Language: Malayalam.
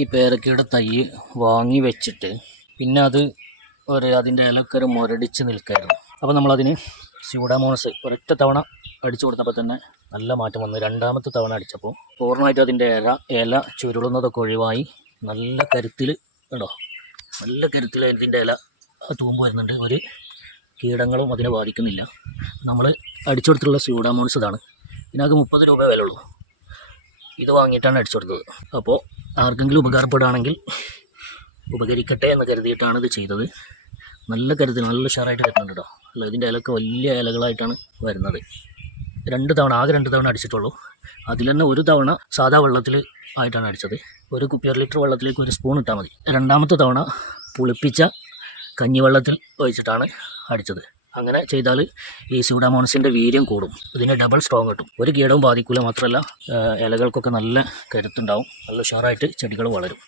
ഈ പേരക്കയുടെ തൈ വാങ്ങി വെച്ചിട്ട് പിന്നെ അത് ഒരു അതിന്റെ ഇലക്കൊരു മുരടിച്ച് നിൽക്കായിരുന്നു. അപ്പോൾ നമ്മളതിന് സ്യൂഡാമോണസ് ഒരൊറ്റ തവണ അടിച്ചു കൊടുത്തപ്പോൾ തന്നെ നല്ല മാറ്റം വന്നു. രണ്ടാമത്തെ തവണ അടിച്ചപ്പോൾ പൂർണമായിട്ട് അതിന്റെ ഇല ഇല ചുരുളുന്നതൊക്കെ ഒഴിവായി നല്ല കരുത്തിൽ ഉണ്ടോ? നല്ല കരുത്തിൽ അതിന്റെ ഇല തൂമ്പ് വരുന്നുണ്ട്. ഒരു കീടങ്ങളും അതിനെ ബാധിക്കുന്നില്ല. നമ്മൾ അടിച്ചു കൊടുത്തിട്ടുള്ള സ്യൂഡാമോൺസ് ഇതാണ്. ഇതിനകത്ത് മുപ്പത് രൂപ വില ഉള്ളൂ ഇത് വാങ്ങിയിട്ടാണ് അടിച്ചു കൊടുത്തത്. അപ്പോൾ ആർക്കെങ്കിലും ഉപകാരപ്പെടുകയാണെങ്കിൽ ഉപകരിക്കട്ടെ എന്ന് കരുതിയിട്ടാണ് ഇത് ചെയ്തത്. നല്ല കരുതി നല്ല ഉഷാറായിട്ട് വരുന്നുണ്ട് കേട്ടോ അല്ല ഇതിന്റെ ഇലക്ക് വലിയ ഇലകളായിട്ടാണ് വരുന്നത്. രണ്ട് തവണ ആകെ രണ്ട് തവണ അടിച്ചിട്ടുള്ളൂ. അതിൽ തന്നെ ഒരു തവണ സാധാ വെള്ളത്തിൽ ആയിട്ടാണ് അടിച്ചത്. ഒരു കുപ്പി ഒരു ലിറ്റർ വെള്ളത്തിലേക്ക് ഒരു സ്പൂൺ ഇട്ടാൽ മതി. രണ്ടാമത്തെ തവണ പുളിപ്പിച്ച കഞ്ഞിവെള്ളത്തിൽ ഒഴിച്ചിട്ടാണ് അടിച്ചത്. അങ്ങനെ ചെയ്താൽ ഈ സ്യൂഡാമോണസിന്റെ വീര്യം കൂടും. ഇതിന് ഡബിൾ സ്ട്രോങ് കിട്ടും. ഒരു കീടവും ബാധിക്കില്ല മാത്രമല്ല ഇലകൾക്കൊക്കെ നല്ല കരുത്തുണ്ടാവും. നല്ല ഉഷാറായിട്ട് ചെടികൾ വളരും.